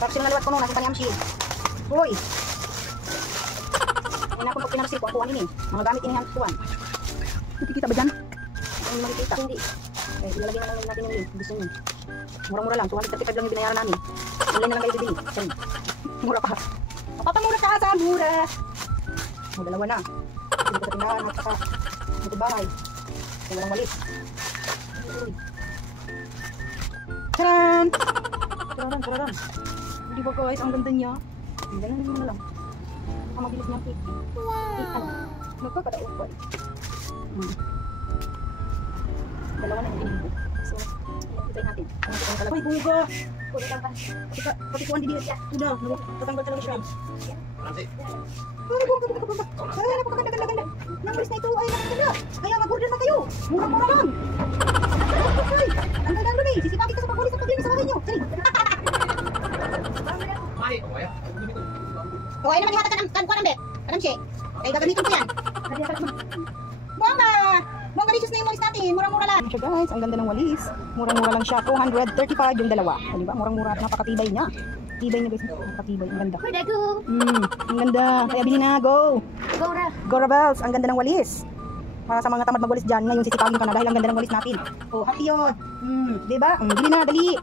Tapos yung naliwat ko nung nasa Tanyamshi. Uy! Ay na kung pag pinarsil ko, ang kuhan ini. Mga gamit ini ang kuhan. Nakikita ba dyan? Ang makikita. Hindi. Eh, ilalagay na lang natin yung link. Gusto nyo. Mura-mura lang. 235 lang yung binayaran namin. Online na lang kayo bibili. Okay. Mura pa. Mapapamura ka sa mura. O, dalawa na. Hindi ko sa tindahan at saka sa bahay. Kaya walang walis. Taran! Taran, taran. Hindi ba guys, ang ganda niya. Ganun na lang. Baka mabilis niya. Wow! Nagkakadaot pa. Dalawa na yung pinili ko. So, ipitay natin. Uy, buga! Pati kuhan didi. Udah, tatanggal talaga siya. Ay, buga. Ay, napakaganda-ganda. Nang walis na ito ay nakaganda. Kaya mag-order na kayo. Murang-mura lang. Ang ganda rin eh. Sisipagin ka sa pag-ulis at pag-linis sa bahay nyo. Sige. O, ay naman ihatag ka ng kuhan ng bet. Anong siya? Ay, gagamitin ko yan. Buwang delicious na yung walis natin. Murang-mura lang. Siya guys, ang ganda ng walis. Murang-mura lang siya. 235 yung dalawa. O, diba? Murang-mura at napakatibay niya. Tibay niya guys. Napakatibay. Ang ganda. Ang ganda. Kaya bili na. Go! Go Rebels. Ang ganda ng walis. Para sa mga tamad magwalis dyan. Ngayon sisipagin ka na dahil ang ganda ng walis natin. O, happy yun. Diba? Bili na. Dali.